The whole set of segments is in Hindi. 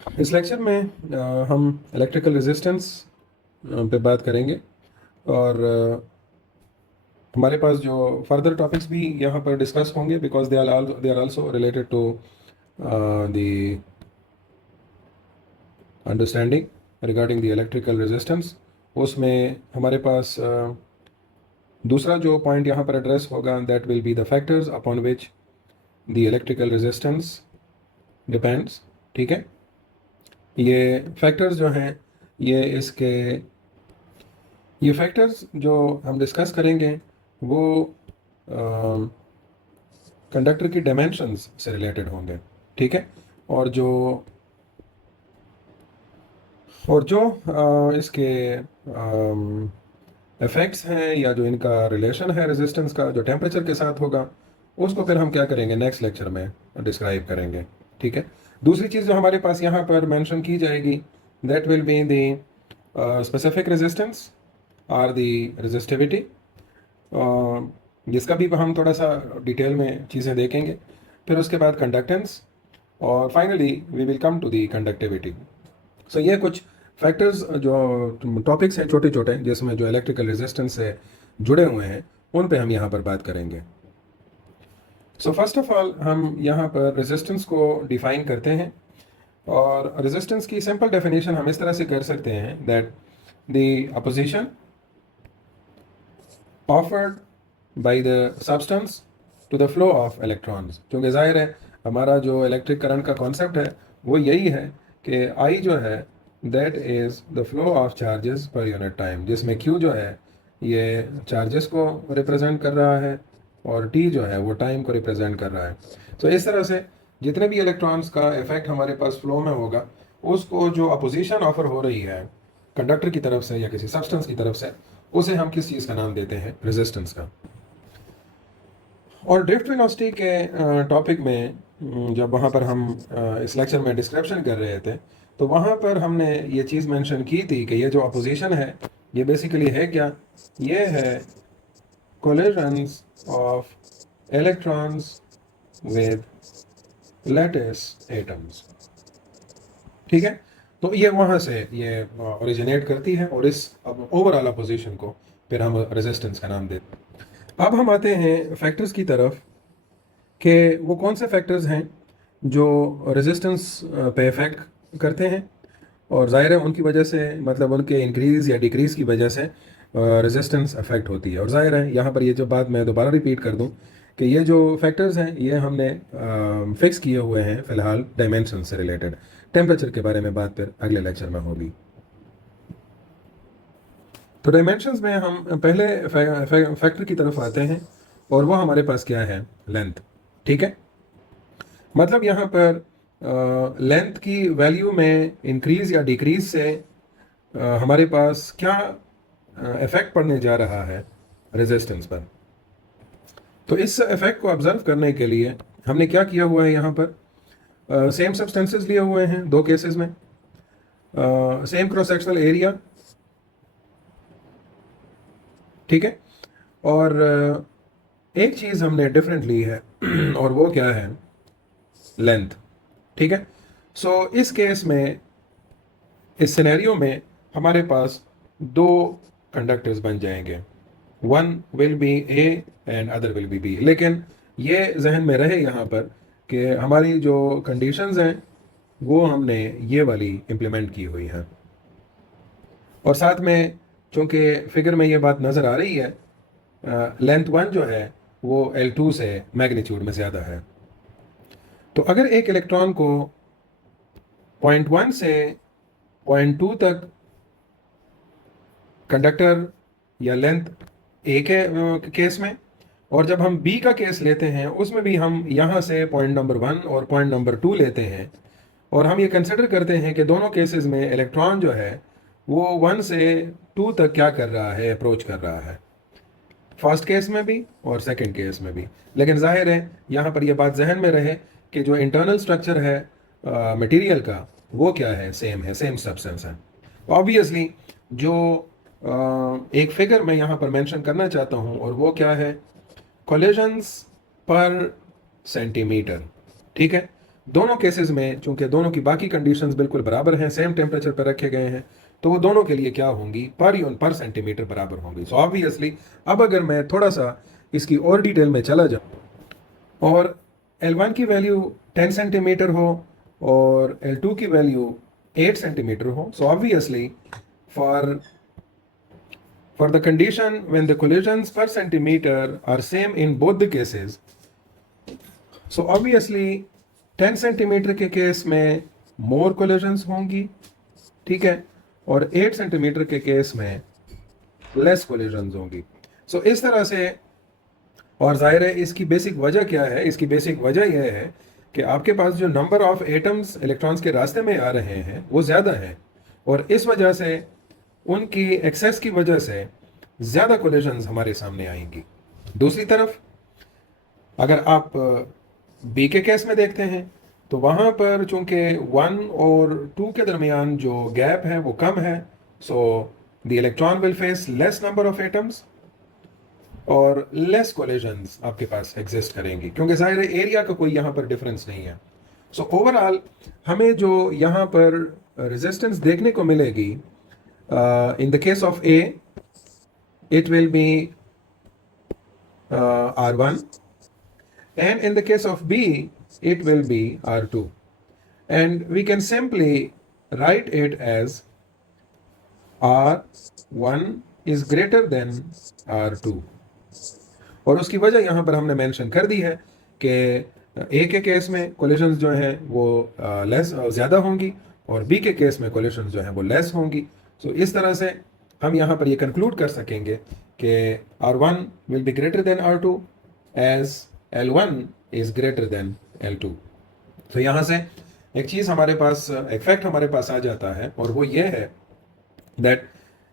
इस लेक्चर में हम इलेक्ट्रिकल रेजिस्टेंस पे बात करेंगे और हमारे पास जो फर्दर टॉपिक्स भी यहाँ पर डिस्कस होंगे because they are also related to the understanding regarding the electrical resistance. उसमें हमारे पास दूसरा जो पॉइंट यहाँ पर एड्रेस होगा that will be the factors upon which the electrical resistance depends. ठीक है, ये फैक्टर्स जो हैं ये फैक्टर्स जो हम डिस्कस करेंगे वो कंडक्टर की डायमेंशंस से रिलेटेड होंगे। ठीक है, और जो इसके इफ़ेक्ट्स हैं या जो इनका रिलेशन है रेजिस्टेंस का जो टेम्परेचर के साथ होगा उसको फिर हम क्या करेंगे नेक्स्ट लेक्चर में डिस्क्राइब करेंगे। ठीक है, दूसरी चीज़ जो हमारे पास यहाँ पर मेंशन की जाएगी that will be the specific resistance or the resistivity, जिसका भी हम थोड़ा सा डिटेल में चीज़ें देखेंगे। फिर उसके बाद कंडक्टेंस और finally we will come to the conductivity. So ये कुछ फैक्टर्स जो टॉपिक्स हैं छोटे छोटे जिसमें जो इलेक्ट्रिकल रेजिस्टेंस से जुड़े हुए हैं उन पे हम यहाँ पर बात करेंगे। सो फर्स्ट ऑफ ऑल हम यहाँ पर रेजिस्टेंस को डिफाइन करते हैं और रेजिस्टेंस की सिंपल डेफिनेशन हम इस तरह से कर सकते हैं that the opposition offered by the substance to the flow of electrons. क्योंकि जाहिर है हमारा जो इलेक्ट्रिक करंट का कॉन्सेप्ट है वो यही है कि आई जो है that is the flow of charges per unit time, जिसमें क्यू जो है ये चार्जेस को रिप्रेजेंट कर रहा है और टी जो है वो टाइम को रिप्रेजेंट कर रहा है। तो इस तरह से जितने भी इलेक्ट्रॉन्स का इफेक्ट हमारे पास फ्लो में होगा उसको जो अपोजिशन ऑफर हो रही है कंडक्टर की तरफ से या किसी सब्सटेंस की तरफ से उसे हम किस चीज़ का नाम देते हैं, रेजिस्टेंस का। और ड्रिफ्ट वेलोसिटी के टॉपिक में जब वहाँ पर हम इस लेक्चर में डिस्क्रिप्शन कर रहे थे तो वहाँ पर हमने ये चीज़ मेंशन की थी कि ये जो अपोजिशन है ये बेसिकली है क्या, ये है collisions of electrons with lattice atoms. ठीक है, तो ये वहाँ से ये ओरिजिनेट करती है और इस ओवरऑल अपोजिशन को फिर हम रेजिस्टेंस का नाम देते हैं। अब हम आते हैं फैक्टर्स की तरफ कि वो कौन से फैक्टर्स हैं जो रेजिस्टेंस पे इफेक्ट करते हैं और ज़ाहिर है उनकी वजह से मतलब उनके इंक्रीज़ या डिक्रीज़ की वजह से रेजिस्टेंस अफेक्ट होती है। और ज़ाहिर है यहाँ पर ये जो बात मैं दोबारा रिपीट कर दूँ कि ये जो फैक्टर्स हैं ये हमने फिक्स किए हुए हैं फ़िलहाल डायमेंशन से रिलेटेड। टेम्परेचर के बारे में बात फिर अगले लेक्चर में होगी। तो डायमेंशंस में हम पहले फैक्टर की तरफ आते हैं और वो हमारे पास क्या है, लेंथ। ठीक है, मतलब यहाँ पर लेंथ की वैल्यू में इंक्रीज या डिक्रीज से हमारे पास क्या इफेक्ट पड़ने जा रहा है रेजिस्टेंस पर। तो इस इफेक्ट को ऑब्जर्व करने के लिए हमने क्या किया हुआ है, यहाँ पर सेम सब्सटेंसेस लिए हुए हैं दो केसेस में, सेम क्रॉस सेक्शनल एरिया। ठीक है, और एक चीज़ हमने डिफरेंट ली है और वो क्या है, लेंथ। ठीक है, सो इस केस में इस सिनेरियो में हमारे पास दो कंडक्टर्स बन जाएंगे, one will be A and other will be B. लेकिन ये जहन में रहे यहाँ पर कि हमारी जो कंडीशंस हैं वो हमने ये वाली इम्प्लीमेंट की हुई हैं और साथ में चूँकि फिगर में ये बात नज़र आ रही है लेंथ वन जो है वो L2 से मैग्नीट्यूड में ज़्यादा है। तो अगर एक इलेक्ट्रॉन को 0.1 से 0.2 तक कंडक्टर या लेंथ ए के केस में, और जब हम बी का केस लेते हैं उसमें भी हम यहाँ से पॉइंट नंबर 1 और पॉइंट नंबर 2 लेते हैं और हम ये कंसिडर करते हैं कि दोनों केसेस में इलेक्ट्रॉन जो है वो 1 से 2 तक क्या कर रहा है, अप्रोच कर रहा है, फर्स्ट केस में भी और सेकंड केस में भी। लेकिन जाहिर है यहाँ पर यह बात जहन में रहे कि जो इंटरनल स्ट्रक्चर है मटेरियल का वो क्या है, सेम है, सेम सब्सटेंस है। ऑब्वियसली जो एक फिगर मैं यहाँ पर मेंशन करना चाहता हूँ और वो क्या है, कोलिजन्स पर सेंटीमीटर। ठीक है, दोनों केसेस में चूंकि दोनों की बाकी कंडीशंस बिल्कुल बराबर हैं, सेम टेम्परेचर पर रखे गए हैं, तो वो दोनों के लिए क्या होंगी, पर यूनिट पर सेंटीमीटर बराबर होंगी। सो ऑब्वियसली अब अगर मैं थोड़ा सा इसकी और डिटेल में चला जाऊँ और L1 की वैल्यू 10 सेंटीमीटर हो और L2 की वैल्यू 8 सेंटीमीटर हो, so obviously for the condition when the collisions per centimeter are same in both the cases, so obviously 10 centimetre के केस में मोर कोलिजन्स होंगी, ठीक है, और 8 सेंटीमीटर के केस में लेस कोलिजन्स होंगी। सो इस तरह से, और जाहिर है इसकी बेसिक वजह क्या है, इसकी बेसिक वजह यह है कि आपके पास जो नंबर ऑफ एटम्स इलेक्ट्रॉन्स के रास्ते में आ रहे हैं वो ज़्यादा है, और इस वजह से उनकी एक्सेस की वजह से ज़्यादा कोलिजन्स हमारे सामने आएंगी। दूसरी तरफ अगर आप बी के केस में देखते हैं तो वहाँ पर चूंकि 1 और 2 के दरमियान जो गैप है वो कम है, so the electron will face less number of atoms और लेस कोलिजन्स आपके पास एग्जिस्ट करेंगी, क्योंकि जाहिर है एरिया का कोई यहाँ पर डिफरेंस नहीं है। सो ओवरऑल हमें जो यहाँ पर रेजिस्टेंस देखने को मिलेगी, in the case of A it will be R1, and in the case of B it will be R2, and we can simply write it as R1 is greater than R2, और उसकी वजह यहाँ पर हमने मेंशन कर दी है कि ए के केस में कोलिजन्स जो हैं वो लेस ज़्यादा होंगी और बी के केस में कोलिजन्स जो हैं वो लेस होंगी। सो इस तरह से हम यहाँ पर ये कंक्लूड कर सकेंगे कि R1 will be greater than R2 as L1 is greater than L2। तो यहाँ से एक चीज़ हमारे पास, एक फैक्ट हमारे पास आ जाता है, और वो ये है that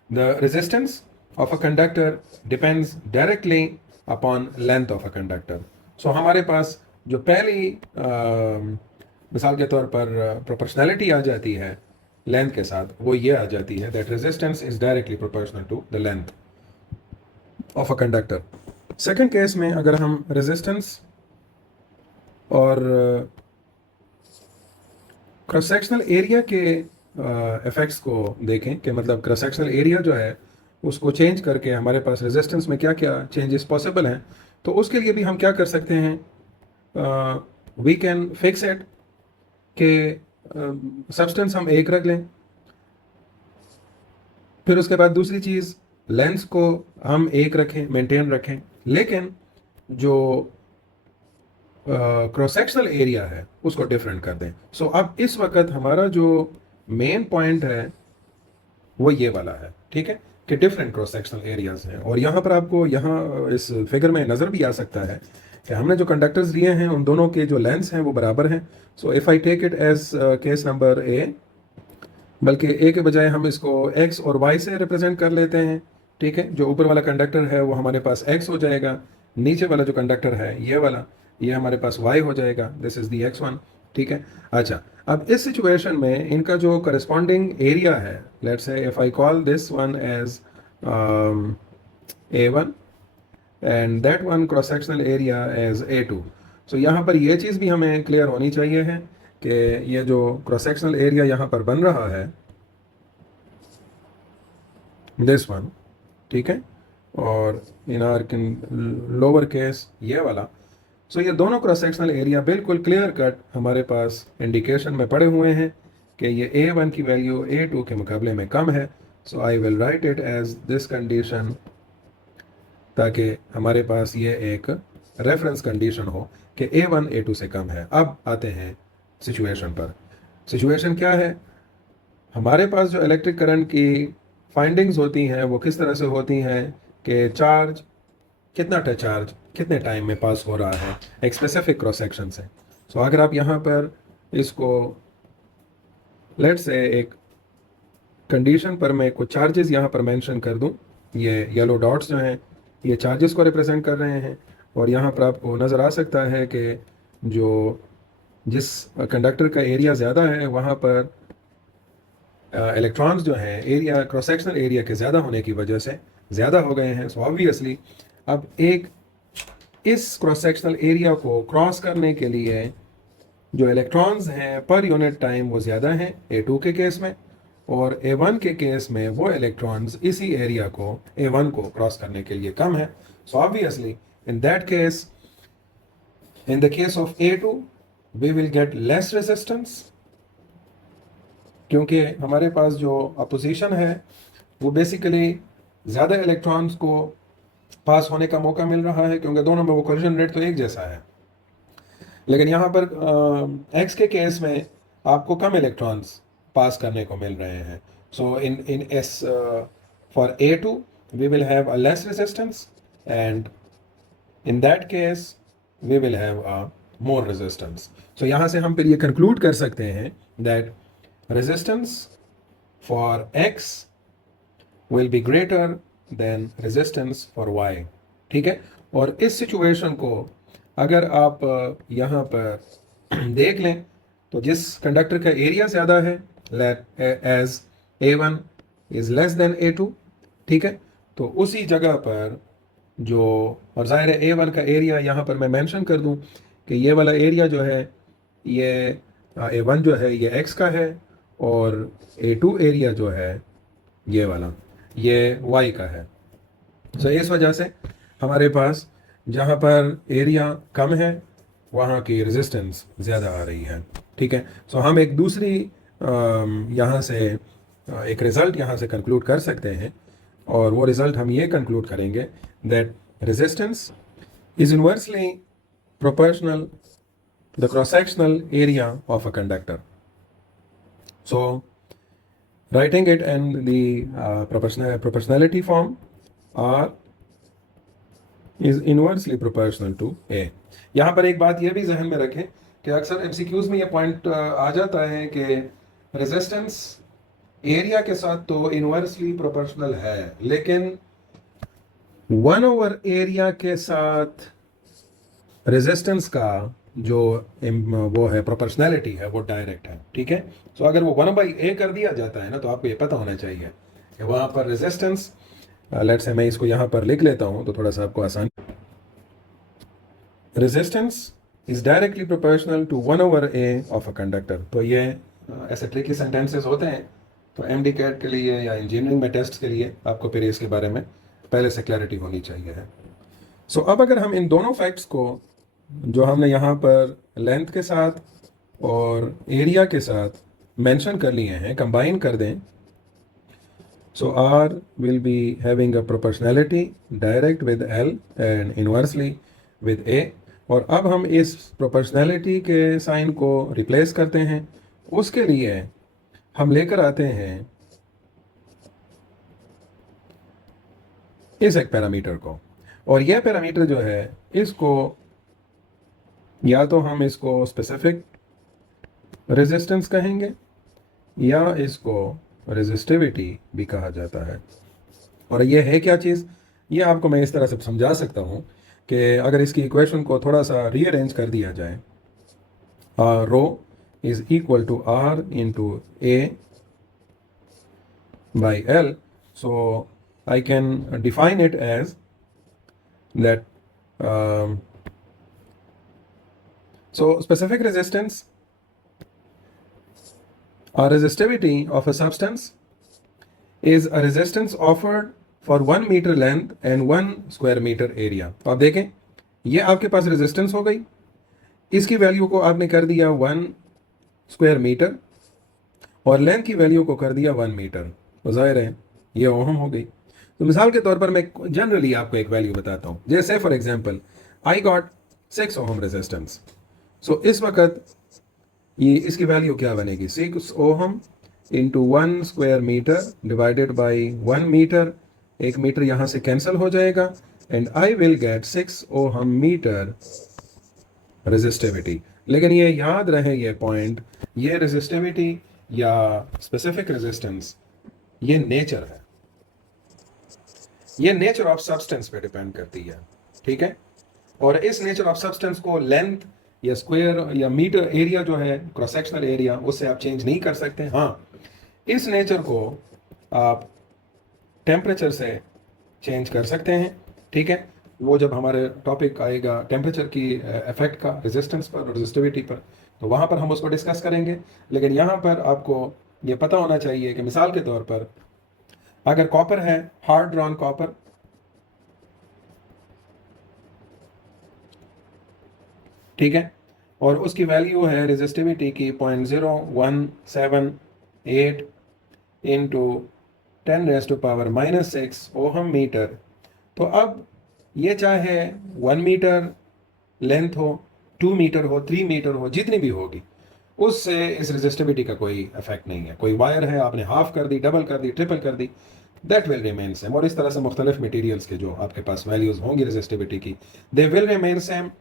the resistance of a conductor depends directly upon length of a conductor. So हमारे पास जो पहली मिसाल के तौर पर प्रोपोर्शनैलिटी आ जाती है लेंथ के साथ, वो ये आ जाती है that resistance is directly proportional to the length of a conductor. Second case में अगर हम रेजिस्टेंस और क्रॉस सेक्शनल एरिया के इफेक्ट्स को देखें कि मतलब क्रॉस सेक्शनल एरिया जो है उसको चेंज करके हमारे पास रेजिस्टेंस में क्या क्या चेंजेस पॉसिबल हैं, तो उसके लिए भी हम क्या कर सकते हैं, वी कैन फिक्स इट कि सब्सटेंस हम एक रख लें, फिर उसके बाद दूसरी चीज़ लेंस को हम एक रखें, मेंटेन रखें, लेकिन जो क्रॉस सेक्शनल एरिया है उसको डिफरेंट कर दें। सो अब इस वक्त हमारा जो मेन पॉइंट है वो ये वाला है, ठीक है, कि डिफरेंट क्रॉस सेक्शनल एरियाज हैं। और यहाँ पर आपको यहाँ इस फिगर में नज़र भी आ सकता है कि हमने जो कंडक्टर्स लिए हैं उन दोनों के जो लेंथ्स हैं वो बराबर हैं। So if I take it as case number A, बल्कि ए के बजाय हम इसको एक्स और वाई से रिप्रेजेंट कर लेते हैं, ठीक है। जो ऊपर वाला कंडक्टर है वो हमारे पास एक्स हो जाएगा, नीचे वाला जो कंडक्टर है ये वाला, ये हमारे पास वाई हो जाएगा, दिस इज़ दी x1, ठीक है। अच्छा, अब इस सिचुएशन में इनका जो करस्पॉन्डिंग एरिया है, let's say if I call this one as A1 and that one cross sectional area as A2। So यहाँ पर ये चीज़ भी हमें क्लियर होनी चाहिए है कि ये जो क्रॉस सेक्शनल एरिया यहाँ पर बन रहा है दिस वन, ठीक है, और इन आर लोअर केस ये वाला। सो ये दोनों क्रॉस सेक्शनल एरिया बिल्कुल क्लियर कट हमारे पास इंडिकेशन में पड़े हुए हैं कि ये A1 की वैल्यू A2 के मुकाबले में कम है। So I will write it as this condition, ताकि हमारे पास ये एक रेफरेंस कंडीशन हो कि A1 A2 से कम है। अब आते हैं सिचुएशन पर। सिचुएशन क्या है, हमारे पास जो इलेक्ट्रिक करंट की फाइंडिंग्स होती हैं वो किस तरह से होती हैं कि चार्ज कितना चार्ज कितने टाइम में पास हो रहा है एक स्पेसिफिक क्रॉस सेक्शन से। सो अगर आप यहाँ पर इसको लेट्स से एक कंडीशन पर मैं कुछ चार्जेस यहाँ पर मेंशन कर दूँ, ये येलो डॉट्स जो हैं ये चार्जेस को रिप्रेजेंट कर रहे हैं, और यहाँ पर आपको नज़र आ सकता है कि जो जिस कंडक्टर का एरिया ज़्यादा है वहाँ पर इलेक्ट्रॉन्स जो हैं एरिया क्रॉस सेक्शनल एरिया के ज़्यादा होने की वजह से ज़्यादा हो गए हैं। सो ऑब्वियसली अब एक इस क्रॉस सेक्शनल एरिया को क्रॉस करने के लिए जो इलेक्ट्रॉन्स हैं पर यूनिट टाइम वो ज़्यादा हैं A2 के केस में, और A1 के केस में वो इलेक्ट्रॉन्स इसी एरिया को A1 को क्रॉस करने के लिए कम है. So obviously in that case, in the case of A2 we will get less resistance, क्योंकि हमारे पास जो अपोजिशन है वो बेसिकली ज़्यादा इलेक्ट्रॉन्स को पास होने का मौका मिल रहा है, क्योंकि दोनों में वो कोलिजन रेट तो एक जैसा है. लेकिन यहाँ पर X के केस में आपको कम इलेक्ट्रॉन्स पास करने को मिल रहे हैं. सो इन S for A2 we will have a less resistance, and in that case we will have a more resistance. So यहाँ से हम फिर ये conclude कर सकते हैं that resistance for X will be greater than resistance for Y. ठीक है. और इस सिचुएशन को अगर आप यहाँ पर देख लें तो जिस कंडक्टर का एरिया ज़्यादा है, as A1 is less than A2, ठीक है, तो उसी जगह पर जो, और ज़ाहिर है A1 का एरिया यहाँ पर मैं मेंशन कर दूँ कि ये वाला एरिया जो है ये A1 जो है ये X का है, और A2 एरिया जो है ये वाला ये Y का है. सो इस वजह से हमारे पास जहाँ पर एरिया कम है वहाँ की रेजिस्टेंस ज़्यादा आ रही है. ठीक है. सो हम एक दूसरी यहाँ से एक रिज़ल्ट यहाँ से कंक्लूड कर सकते हैं, और वो रिज़ल्ट हम ये कंक्लूड करेंगे that resistance is inversely proportional the cross sectional area of a conductor. So writing it in the proportionality form, R is inversely proportional to A. यहाँ पर एक बात ये भी जहन में रखें कि अक्सर MCQs में ये पॉइंट आ जाता है कि रेजिस्टेंस एरिया के साथ तो इनवर्सली प्रोपोर्शनल है, लेकिन 1/, एरिया के साथ रेजिस्टेंस का जो वो है प्रोपोर्शनैलिटी है वो डायरेक्ट है. ठीक है. सो अगर वो 1/A कर दिया जाता है ना, तो आपको ये पता होना चाहिए कि वहाँ पर रेजिस्टेंस, लेट्स से मैं इसको यहाँ पर लिख लेता हूँ तो थोड़ा सा आपको आसान. Resistance is directly proportional to 1/A of a conductor. तो ये ऐसे ट्रिकी सेंटेंसेस होते हैं, तो MD कैट के लिए या इंजीनियरिंग में टेस्ट के लिए आपको फिर इसके बारे में पहले से क्लैरिटी होनी चाहिए है. सो अब अगर हम इन दोनों फैक्ट्स को जो हमने यहाँ पर लेंथ के साथ और एरिया के साथ मेंशन कर लिए हैं कंबाइन कर दें, सो R will be having a proportionality direct with L and inversely with A. और अब हम इस प्रोपोर्शनैलिटी के साइन को रिप्लेस करते हैं. उसके लिए हम लेकर आते हैं इस एक पैरामीटर को, और यह पैरामीटर जो है इसको या तो हम इसको स्पेसिफिक रेजिस्टेंस कहेंगे या इसको रेजिस्टिविटी भी कहा जाता है. और ये है क्या चीज़, ये आपको मैं इस तरह से समझा सकता हूँ कि अगर इसकी इक्वेशन को थोड़ा सा रीअरेंज कर दिया जाए, rho is equal to R into A by L. So I can define it as that so specific resistance or resistivity of a substance is a resistance offered for 1 meter length and 1 square meter area. तो आप देखें ये आपके पास रेजिस्टेंस हो गई, इसकी वैल्यू को आपने कर दिया 1 स्क्वायर मीटर और लेंथ की वैल्यू को कर दिया 1 मीटर. तो जाहिर है ये ओहम हो गई. तो मिसाल के तौर पर मैं जनरली आपको एक वैल्यू बताता हूँ. जैसे for example I got 6 ohm resistance. So इस वक्त ये इसकी वैल्यू क्या बनेगी, 6 ohm into 1 square metre divided by 1 metre. 1 metre यहाँ से कैंसिल हो जाएगा and I will get 6 ohm metre resistivity. लेकिन ये याद रहे ये पॉइंट, ये रेजिस्टिविटी या स्पेसिफिक रेजिस्टेंस ये नेचर है, ये नेचर ऑफ सब्सटेंस पे डिपेंड करती है. ठीक है. और इस नेचर ऑफ सब्सटेंस को लेंथ या स्क्वायर या मीटर एरिया जो है क्रॉस सेक्शनल एरिया उससे आप चेंज नहीं कर सकते. हाँ, इस नेचर को आप टेम्परेचर से चेंज कर सकते हैं. ठीक है. वो जब हमारे टॉपिक आएगा टेम्परेचर की इफेक्ट का रेजिस्टेंस पर और रेजिस्टिविटी पर, तो वहाँ पर हम उसको डिस्कस करेंगे। लेकिन यहाँ पर आपको ये पता होना चाहिए कि मिसाल के तौर पर अगर कॉपर है, हार्ड ड्रॉन कॉपर, ठीक है, और उसकी वैल्यू है रेजिस्टिविटी की 0.0178 इंटू 10⁻⁻6 ओहम मीटर। तो अब ये चाहे 1 मीटर लेंथ हो, 2 मीटर हो, 3 मीटर हो, जितनी भी होगी, उससे इस रेजिस्टिविटी का कोई इफेक्ट नहीं है। कोई वायर है, आपने हाफ कर दी, डबल कर दी, ट्रिपल कर दी, दैट विल रिमेन सेम। और इस तरह से मुख्तलिफ मटीरियल्स के जो आपके पास वैल्यूज होंगी रेजिस्टिविटी की, they will remain same.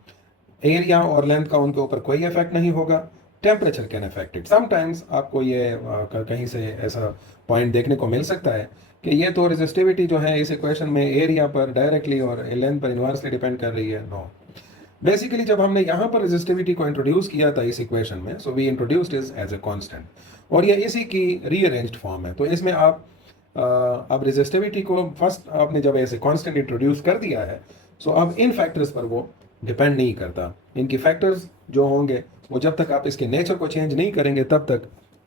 Area और लेंथ का उनके ऊपर कोई इफेक्ट नहीं होगा। Temperature can affect it. Sometimes आपको ये कहीं से ऐसा पॉइंट देखने को मिल सकता है कि ये तो रेजिस्टिविटी जो है इस इक्वेशन में एरिया पर डायरेक्टली और लेंथ पर इन्वर्सली डिपेंड कर रही है। नो, बेसिकली जब हमने यहाँ पर रेजिस्टिविटी को इंट्रोड्यूस किया था इस इक्वेशन में, so we introduced is as a constant, और ये इसी की रीअरेंज्ड फॉर्म है। तो इसमें आप अब रेजिस्टिविटी को फर्स्ट आपने जब ऐसे कांस्टेंट इंट्रोड्यूस कर दिया है, सो अब इन फैक्टर्स पर वो डिपेंड नहीं करता। इनकी फैक्टर्स जो होंगे वो जब तक आप इसके नेचर को चेंज नहीं करेंगे तब तक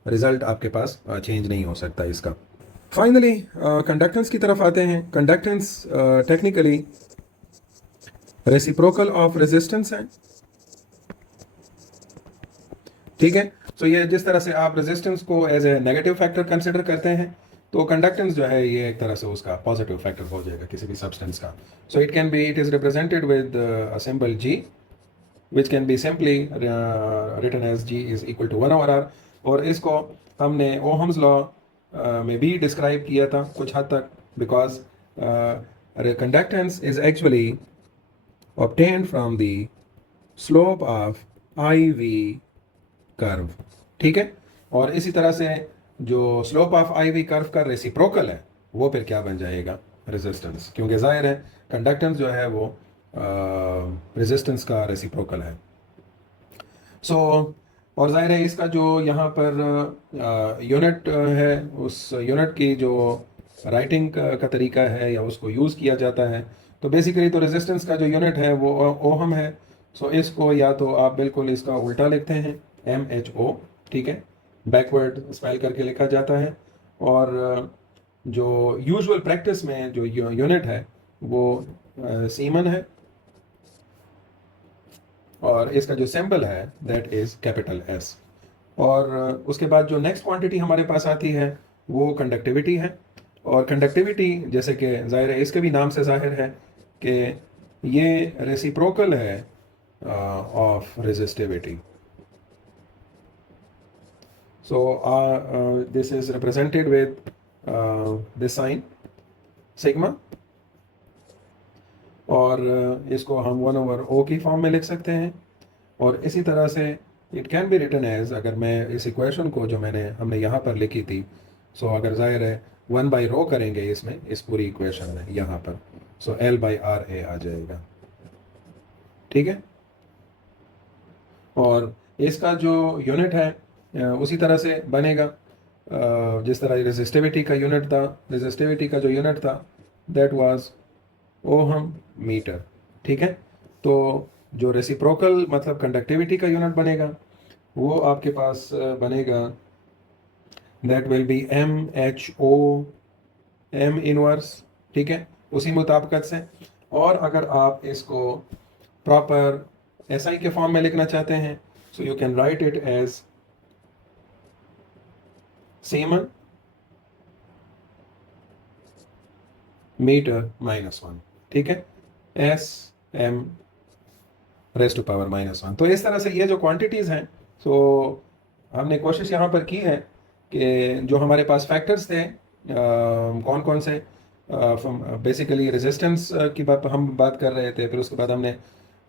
रिजल्ट आपके पास चेंज नहीं हो सकता इसका। फाइनली कंडक्टेंस की तरफ आते हैं। Conductance technically reciprocal of resistance है, ठीक है। तो ये जिस तरह से आप रेजिस्टेंस को as a negative factor consider करते हैं, तो कंडक्टेंस जो है ये एक तरह से उसका पॉजिटिव फैक्टर हो जाएगा किसी भी सब्सटेंस का। So it can B, it is represented with a symbol G, which can be simply written as G is equal to 1/R। और इसको हमने ओहम्स लॉ में भी डिस्क्राइब किया था कुछ हद तक, because conductance is actually obtained from the slope of IV curve, ठीक है। और इसी तरह से जो स्लोप ऑफ IV कर्व का रेसिप्रोकल है वो फिर क्या बन जाएगा, रेजिस्टेंस, क्योंकि जाहिर है कंडक्टेंस जो है वो रेजिस्टेंस का रेसिप्रोकल है। सो और जाहिर है इसका जो यहाँ पर यूनिट है, उस यूनिट की जो राइटिंग का तरीका है या उसको यूज़ किया जाता है, तो बेसिकली तो रेजिस्टेंस का जो यूनिट है वो ओहम है। सो इसको या तो आप बिल्कुल इसका उल्टा लिखते हैं, MHO, ठीक है, बैकवर्ड स्पेल करके लिखा जाता है। और जो यूजुअल प्रैक्टिस में जो यूनिट है वो सीमन है, और इसका जो सिंबल है दैट इज कैपिटल S। और उसके बाद जो नेक्स्ट क्वांटिटी हमारे पास आती है वो कंडक्टिविटी है। और कंडक्टिविटी जैसे कि जाहिर है इसके भी नाम से जाहिर है कि ये रेसिप्रोकल है of resistivity. So this is represented with this sign sigma, और इसको हम 1/O की फॉर्म में लिख सकते हैं। और इसी तरह से it can be written as, अगर मैं इस इक्वेशन को जो हमने यहाँ पर लिखी थी, सो अगर जाहिर है 1/ρ करेंगे इसमें, इस पूरी इक्वेशन में यहाँ पर, सो L/RA आ जाएगा, ठीक है। और इसका जो यूनिट है उसी तरह से बनेगा जिस तरह रेजिस्टिविटी का यूनिट था। रेजिस्टिविटी का जो यूनिट था दैट वाज ओहम मीटर, ठीक है। तो जो रेसिप्रोकल मतलब कंडक्टिविटी का यूनिट बनेगा वो आपके पास बनेगा, that will B MHO M inverse, ठीक है, उसी मुताबिकत से। और अगर आप इसको प्रॉपर SI के फॉर्म में लिखना चाहते हैं, so you can write it as siemens metre -1, ठीक है, SM ⁻⁻1। तो इस तरह से ये जो क्वांटिटीज़ हैं, सो हमने कोशिश यहाँ पर की है कि जो हमारे पास फैक्टर्स थे कौन कौन से, बेसिकली रेजिस्टेंस की हम बात कर रहे थे, फिर उसके बाद हमने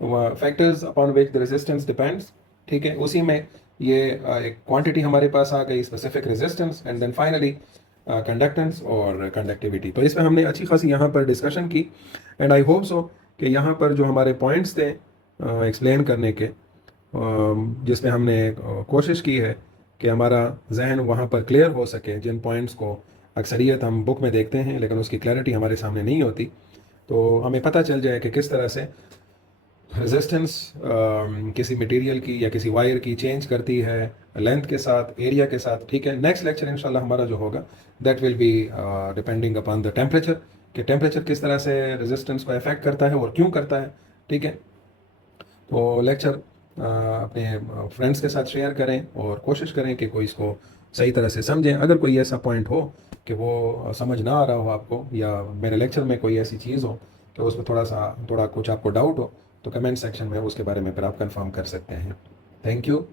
factors upon which the resistance depends, ठीक है, उसी में ये एक क्वांटिटी हमारे पास आ गई, specific resistance, and then finally conductance और कंडक्टिविटी। तो इसमें हमने अच्छी खासी यहाँ पर डिस्कशन की, एंड आई होप सो कि यहाँ पर जो हमारे पॉइंट्स थे एक्सप्लेन करने के, जिसमें हमने कोशिश की है कि हमारा जहन वहाँ पर क्लियर हो सके, जिन पॉइंट्स को अक्सरियत हम बुक में देखते हैं लेकिन उसकी क्लैरिटी हमारे सामने नहीं होती, तो हमें पता चल जाए कि किस तरह से रेजिस्टेंस किसी मटेरियल की या किसी वायर की चेंज करती है लेंथ के साथ, एरिया के साथ, ठीक है। नेक्स्ट लेक्चर इंशाल्लाह हमारा जो होगा that will be depending upon the temperature, कि टेम्परेचर किस तरह से रेजिस्टेंस को अफेक्ट करता है और क्यों करता है, ठीक है। तो लेक्चर अपने फ्रेंड्स के साथ शेयर करें और कोशिश करें कि कोई इसको सही तरह से समझें। अगर कोई ऐसा पॉइंट हो कि वो समझ ना आ रहा हो आपको, या मेरे लेक्चर में कोई ऐसी चीज़ हो कि उसमें थोड़ा कुछ आपको डाउट हो, तो कमेंट सेक्शन में उसके बारे में फिर आप कंफर्म कर सकते हैं। Thank you.